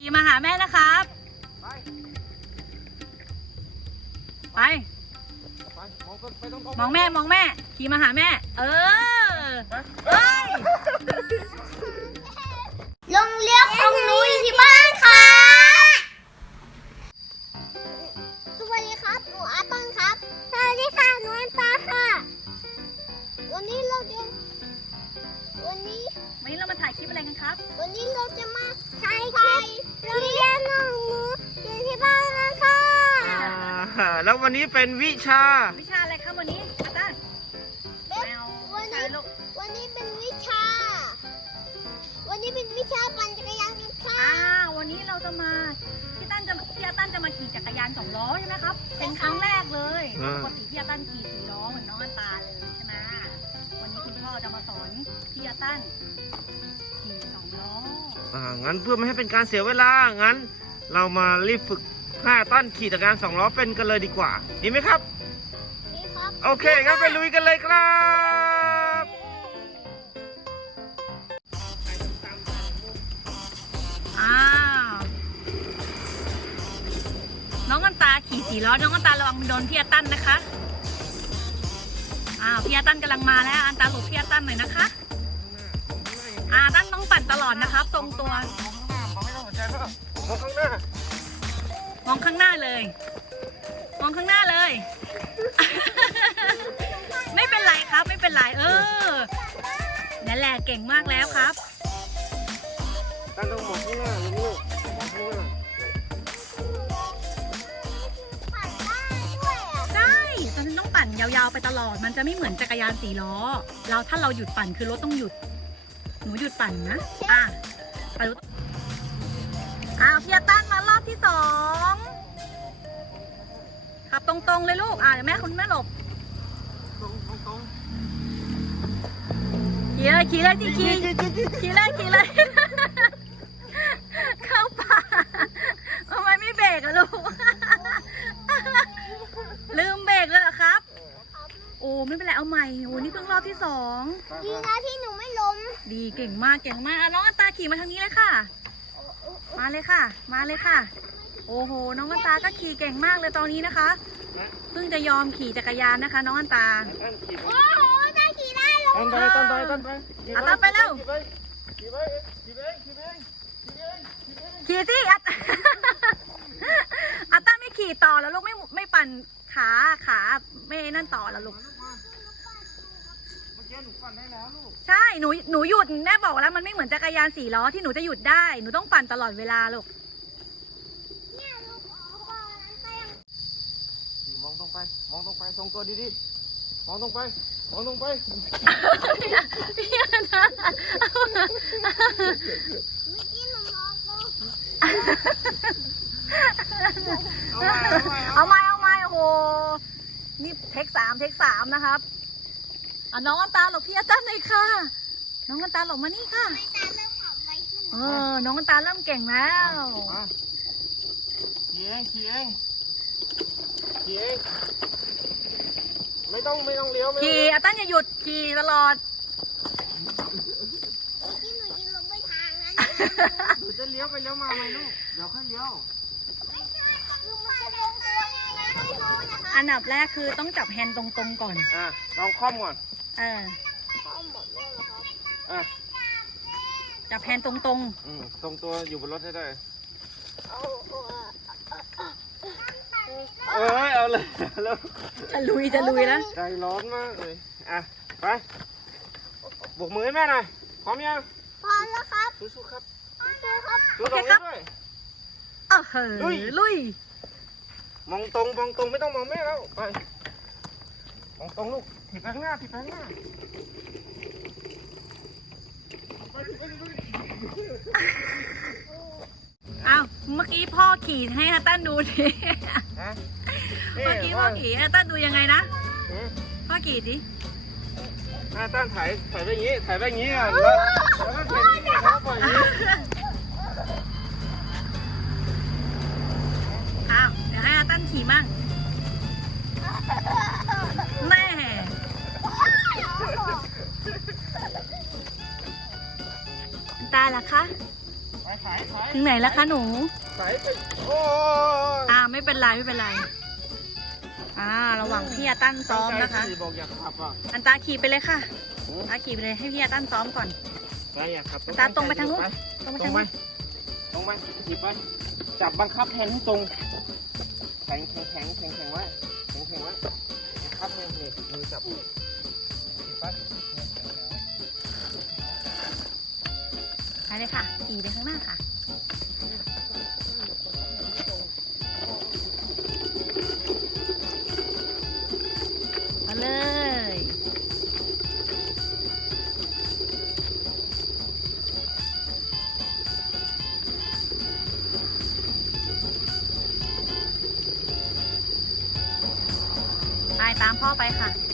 ขี่มาหาแม่นะครับ ไปไป ไปมองไปตรงมองแม่มองแม่ ขี่มาหาแม่ เออเอ้ย ลงเลี้ยวของหนูอยู่ที่บ้านค่ะ ววันนี้เป็นวิชา วิชาอะไรครับวันนี้อาตั้งเบ๊บแมววันใช่นี้ลูกวันนี้เป็นวิชา วันนี้เป็นวิชาปั่นจักรยานกันค่ะอ่าวันนี้เราจะมาพี่ตั้นจะพี่อาตั้นจะมาขี่จักรยานสองล้อใช่ไหมครับ เป็นครั้งแรกเลยอ่า ปกติพี่อาตั้นขี่สี่ล้อเหมือนน้องอันตาเลยใช่ไหมวันนี้คุณพ่อจะมาสอนพี่อาตั้นขี่สองล้ออ่างั้นเพื่อไม่ให้เป็นการเสียเวลางั้น เรามารีบฝึก ห้าต้นขี่จักรยานสองล้อเป็นกันเลยดีกว่า ดีไหมครับนี่ครับ โอเคงั้นไปลุยกันเลยครับ อ้าว น้องอันตาขี่สี่ล้อ น้องอันตาระวังโดนพี่อาตั้นนะคะ อ้าวพี่อาตั้นกำลังมาแล้ว อันตาหลบพี่อาตั้นหน่อยนะคะ อ่าตั้นต้องปั่นตลอดนะครับทรงตัวมองไม่ต้องสนใจเปล่ามองข้างหน้า มองข้างหน้าเลย มองข้างหน้าเลย ไม่เป็นไรครับ ไม่เป็นไร เออ นั่นแหละเก่งมากแล้วครับตั้งต้องมองข้างหน้าลูกมองข้างหน้าปั่นได้ด้วยอะใช่ตอนนั้นต้องปั่นยาวๆไปตลอด มันจะไม่เหมือนจักรยานสี่ล้อ เราถ้าเราหยุดปั่นคือรถต้องหยุด หนูหยุดปั่นนะ อะไปรถอ้าวพี่อาตั้นมา ที่สองขับตรงๆเลยลูก อะเดี๋ยวแม่คุณแม่หลบตรงตรงตรงขี่เลยขี่เลยที่ขี่ขี่เลยขี่เลยเข้าป่าทำไมไม่เบรกอะลูก ลืมเบรกเลยเหรอครับ โอ้ไม่เป็นไรเอาใหม่โอ้นี่เพิ่งรอบที่สอง ดีนะที่หนูไม่ล้ม ดีเก่งมากเก่งมากอะน้องอันตาขี่มาทางนี้เลยค่ะ มาเลยค่ะ มาเลยค่ะ โอ้โห น้องอันตาก็ขี่เก่งมากเลยตอนนี้นะคะ เพิ่งจะยอมขี่จักรยานนะคะ น้องอันตาตั้งขี่โอ้โหได้ขี่ได้เลยตั้งไปตั้งไปตั้งไปอะตั้งไปเร็ว ขี่ไปขี่ไปขี่ไปขี่ไปขี่ไปขี่ไปขี่สิอัตอัตตาไม่ขี่ต่อแล้วลูกไม่ไม่ปั่นขาขาไม่นั่นต่อแล้วลูก เมื่อกี้หนูปั่นได้แล้วลูกใช่หนูหนูหยุดแม่บอกแล้วมันไม่เหมือนจักรยานสี่ล้อที่หนูจะหยุดได้หนูต้องปั่นตลอดเวลาลูกเนี่ยลูกเอาบอลนั้นไปยังขี่มองตรงไป มองตรงไปทรงตัวดีๆมองตรงไปมองตรงไปพี่อันนะเมื่อกี้หนูมองดูเอาใหม่เอาใหม่เอาไม้เอาไม้โอ้โหนี่เทคสามเทคสามนะครับ อะน้องอันตาหลบพี่อันตาหน่อยค่ะ น้องอันตาหลบมานี่ค่ะ ไม่ตามเริ่มขับไวขึ้นเออ น้องอันตาเริ่มเก่งแล้วมาขี่เองขี่เองขี่เองไม่ต้องไม่ต้องเลี้ยวไม่ต้องขี่เลี้ยวอันตันอย่าหยุดขี่ตลอด เมื่อกี้หนูยืนลงไปทางนั้นหนูจะเลี้ยวไปเลี้ยวมาไหมลูกเดี๋ยวค่อยเลี้ยวไม่ใช่คือมันจะลงตัวยังไงไม่รู้นะคะอันดับแรกคือต้องจับแฮนด์ตรงๆก่อน อะลองคล่อมก่อน เออเขาหมดเลยเหรอครับอะจับแฮนด์ตรงอืมทรงตัวอยู่บนรถให้ได้ เอาเอาเอ้ยเอาเลยเอาแล้วๆ จะลุยจะลุยแล้ว ใจร้อนมากเลย อะ ไปบกมือให้แม่หน่อย พร้อมยัง พร้อมแล้วครับสู้ๆครับสู้ครับสู้ตรงนี้ด้วย เออเฮ้ลุย ยลุย มองตรง มองตรงไม่ต้องมองแม่แล้ว ไป มองตรงลูกถีบไปข้างหน้าถีบไปข้างหน้าไปดิไปดิไปดิอ้าวเมื่อกี้พ่อขี่ให้ฮัตตันดูดิฮะเมื่อกี้พ่อขี่ให้ฮัตตันดูยังไงนะอืมพ่อขี่ดิอะต้านถ่ายถ่ายไปอย่างงี้ถ่ายไปอย่างงี้อะแล้วแล้วก็ถ่ายอย่างงี้แล้วก็ปล่อยอย่างงี้อ้าวเดี๋ยวให้ฮัตตันขี่มั่ง ตายละคะไปขายขายถึงไหนแล้วคะหนูขายไปโอ้ยอ่าไม่เป็นไรไม่เป็นไร อ่า ระหว่างพี่อาตั้นซ้อมนะคะตั้งใจขี่บอกอยากขับอะอันตาขี่ไปเลยค่ะอันตาขี่ไปเลยให้พี่อาตั้นซ้อมก่อนไปอยากขับตามตรงไปทางนู้นต้องไปตรทางงไปนู้นตรงไปหยิบไปจับบังคับแฮนด์ให้ตรงแข็งแข็งแข็งแข็งแข็งไว้แข็งแข็งไว้บังคับแฮนด์นี่มือจับหยิบไป เนี่ยแข็งแข็งไปเลยค่ะขี่ไปข้างหน้าค่ะมาเลยไปตามพ่อไปค่ะ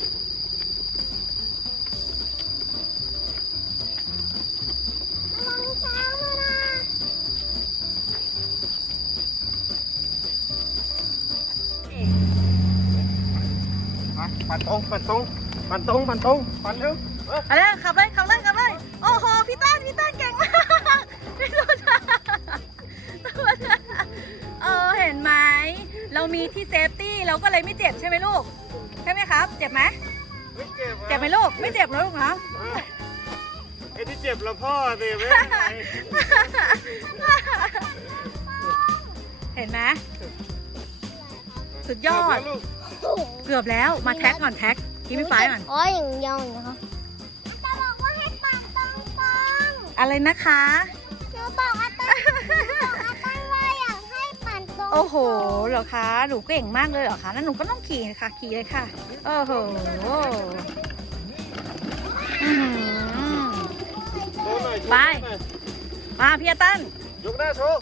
ปปั่นตรงปั่นตรงปั่นตรงปั่นตรงปั่นเร็วเออเอาเลยขับเลยขับเลยขับเลยโอ้โหพี่ต้นพี่ต้นเก่งมากพี่ต้นเออเห็นไหมเรามีที่เซฟตี้เราก็เลยไม่เจ็บใช่ไหมลูกใช่ไหมครับ เจ็บไหมไม่เจ็บอะเจ็บไหมลูกไม่เจ็บนะลูกเนาะเออไอ้ที่เจ็บเราพ่อสิไม่เป็นไรเห็นไหมสุดยอด เบแล้วลูกเกือบแล้วมาแท็กก่อนแท็กกินพี่ไฟก่อนอ๋ออย่างเดียวนะคะจะบอกว่าให้ปัดตรงตรงอะไรนะคะหนูบอกอาตั้งบอกอาตั้งว่าอยากให้ปัดตรงโอ้โหเหรอคะหนูเก่งมากเลยเหรอคะนั่นหนูก็ต้องขี่ค่ะขี่เลยค่ะโอ้โหอื้อหือโชว์หน่อยโชว์ไปหน่อยมาพี่อาตันยกหน้าโชว์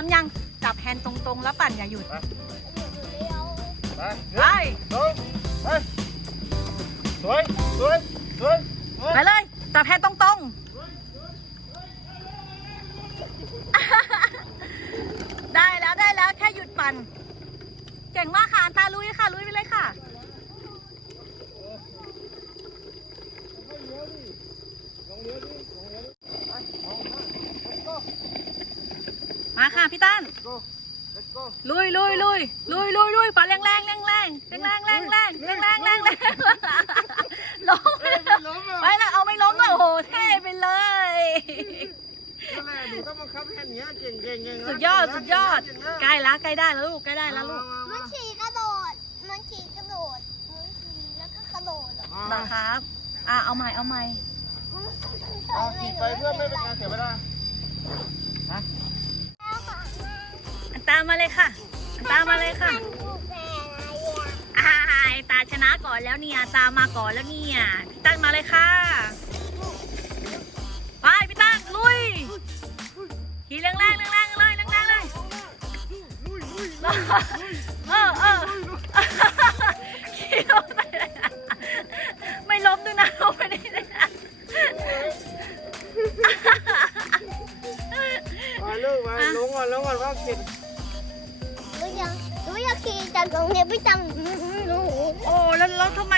อาตันพร้อมยัง จับแฮนด์ตรงๆ แล้วปั่นอย่าหยุด ไปไปลงไปสวยสวยสวยสวยไปเลย จับแฮนด์ตรงๆ ได้แล้วได้แล้วแค่หยุดปั่น เก่งมากค่ะอันตาลุยค่ะ ลุยไปเลยค่ะ มาค่ะพี่ตั้นโก้ let's go ลุยลุยลุยลุยลุยลุยปั่นแรงแรงแรงแรงแรงแรงแรงแรงแรงแรงแรงแรงล้มเอ้ยไม่ล้มอะไปแล้วเอาไม่ล้มด้วยโอ้โหเท่ไปเลยนั่นแหละหนูต้องบังคับแค่เนี้ยเก่งเก่งเก่งนะสุดยอดสุดยอดเก่งนะใกล้ละใกล้ได้แล้วลูกใกล้ได้แล้วลูกมามัมานขี่กระโดดมันขี่กระโดดมันขี่แล้วก็กระโดดอะมานะมาครับอะเอาใหม่เอาใหม่เอาขี่ไปเพื่อไม่เป็นการเสียเวลา มาเลยค่ะ ตามมาเลยค่ะอ่าตาชนะก่อนแล้วเนี่ย ตามมาก่อนแล้วเนี่ยพี่ตั้งมาเลยค่ะ ไปพี่ตั้งลุยขี่แรงแรงแรงแรงเลยแรงแรงเลยเออเออขี่ลงไปเลยไม่ล้มด้วยนะลงไปนี่เลยนะมาลูกมาลงก่อนลงก่อนว่าเข็ดหนูอยา กหนูอยากขี่จากตรงนี้ไปจังโอ้แล้วแล้วทำไม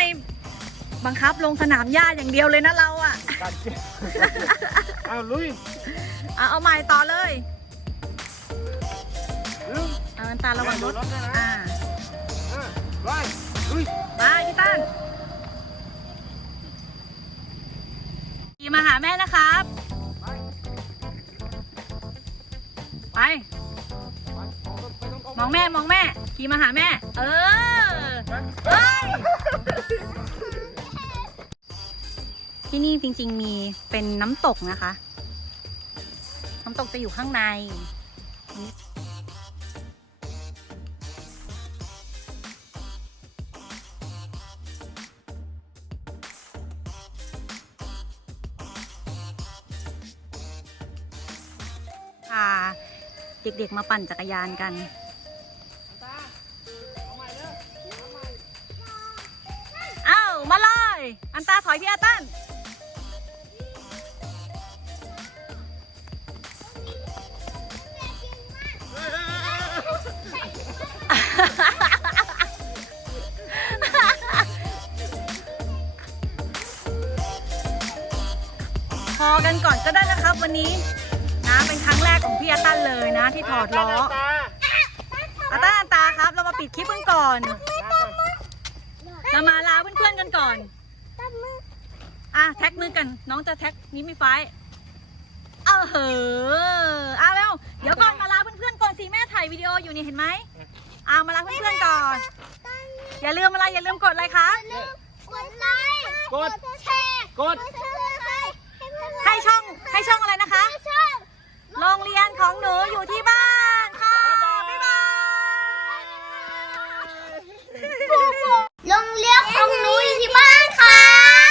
บังคับลงสนามหญ้าอย่างเดียวเลยนะเราอะกัดเจ็บเอาลุยเอะเอาใหม่ต่อเลยเอาตาระวังรถอ่าไปลุยไปพี่ตั้นขี่มาหาแม่นะครับ ไป องแม่มองแม่ ขี่มาหาแม่ เออเฮ้ยที่นี่จริง ๆมีเป็นน้ำตกนะคะ น้ำตกจะอยู่ข้างในพาเด็กๆมาปั่นจักรยานกัน อยพี่อาตันพอกันก่อนก็ได้นะครับวันนี้นะเป็นครั้งแรกของพี่อาตันเลยนะ ที่ถอดล้ออาตันอันตาครับ เรามาปิดคลิปกันก่อน เรามาลาเพื่อนๆกันก่อนตับมือ อะแท็กมือกัน น้องจะแท็กนี้มีไฟเออเหออะเร็วเดี๋ยวก่อนมาลาเพื่อนๆก่อนสิแม่ถ่ายวิดีโออยู่นี่เห็นไหมอะมาลาเพื่อนๆก่อน อย่าลืมอะไรอย่าลืมกดอะไรคะกดไลค์กดแชร์กดให้ช่องให้ช่องอะไรนะคะโรงเรียนของหนูอยู่ที่บ้านค่ะบ๊ายบายโรงเรียนของหนูอยู่ที่บ้านค่ะ